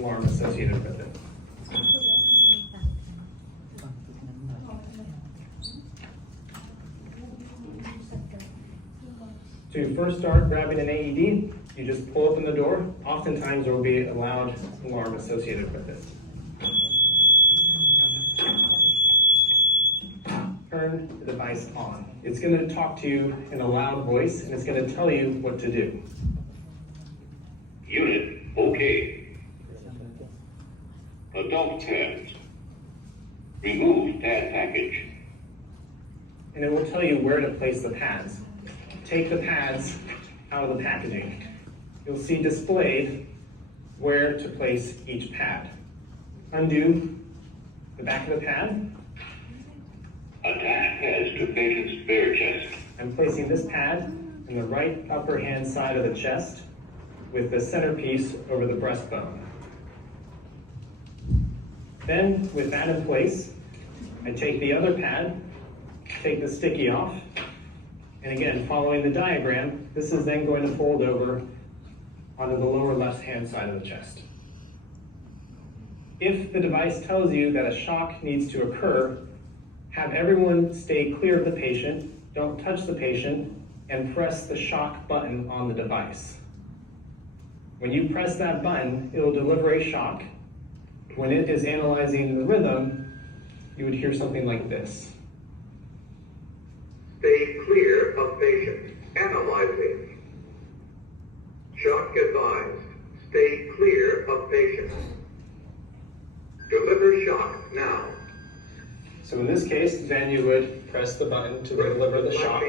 alarm associated with it. To first start grabbing an AED, you just pull open the door. Oftentimes there will be a loud alarm associated with it. Turn the device on. It's going to talk to you in a loud voice, and it's going to tell you what to do. Unit, okay. Adult pads. Remove pad package. And it will tell you where to place the pads. Take the pads out of the packaging. You'll see displayed where to place each pad. Undo the back of the pad. Attach pads to patient's bare chest. I'm placing this pad in the right upper hand side of the chest with the centerpiece over the breastbone. Then, with that in place, I take the other pad, take the sticky off, and again, following the diagram, this is then going to fold over onto the lower left-hand side of the chest. If the device tells you that a shock needs to occur, have everyone stay clear of the patient, don't touch the patient, and press the shock button on the device. When you press that button, it will deliver a shock. When it is analyzing the rhythm, you would hear something like this. Stay clear of patient. Analyzing. Shock advised. Stay clear of patient. Deliver shock now. So in this case, then you would press the button to deliver the shock,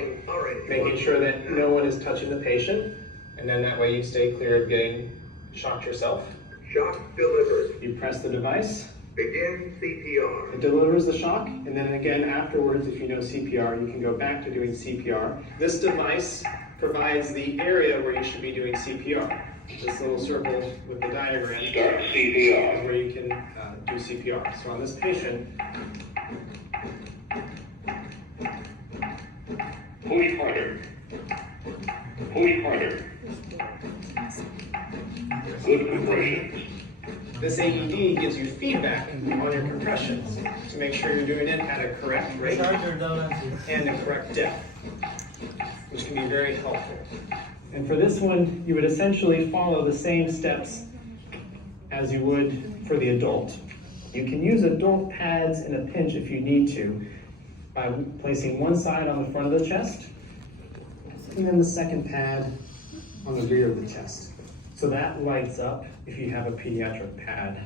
making sure that no one is touching the patient, and then that way you stay clear of getting shocked yourself. Shock delivered. You press the device. Begin CPR. It delivers the shock, and then again afterwards, if you know CPR, you can go back to doing CPR. This device provides the area where you should be doing CPR. This little circle with the diagram Start is CPR. where you can do CPR. So on this patient, Push harder. Push harder. Good compressions. this AED gives you feedback on your compressions to make sure you're doing it at a correct rate and a correct depth, which can be very helpful. And for this one, you would essentially follow the same steps as you would for the adult. You can use adult pads in a pinch if you need to by placing one side on the front of the chest and then the second pad on the rear of the chest. So that lights up if you have a pediatric pad.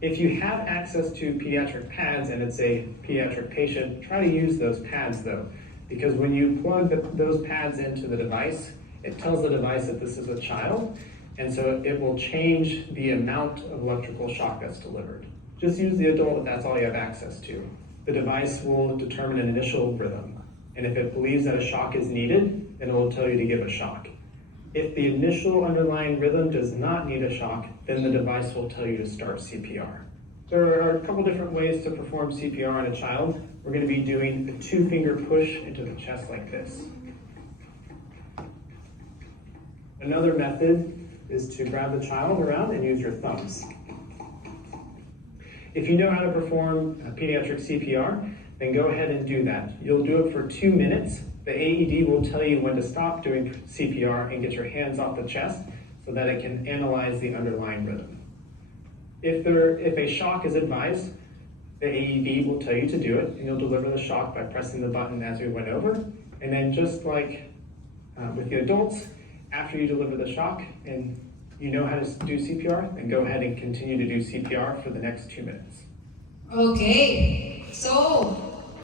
If you have access to pediatric pads and it's a pediatric patient, try to use those pads though, because when you plug those pads into the device, it tells the device that this is a child, and so it will change the amount of electrical shock that's delivered. Just use the adult if that's all you have access to. The device will determine an initial rhythm, and if it believes that a shock is needed, then it will tell you to give a shock. If the initial underlying rhythm does not need a shock, then the device will tell you to start CPR. There are a couple different ways to perform CPR on a child. We're going to be doing a 2-finger push into the chest like this. Another method is to grab the child around and use your thumbs. If you know how to perform pediatric CPR, then go ahead and do that. You'll do it for 2 minutes. The AED will tell you when to stop doing CPR and get your hands off the chest so that it can analyze the underlying rhythm. If a shock is advised, the AED will tell you to do it, and you'll deliver the shock by pressing the button as we went over. And then just like with the adults, after you deliver the shock and you know how to do CPR, then go ahead and continue to do CPR for the next 2 minutes. Okay, so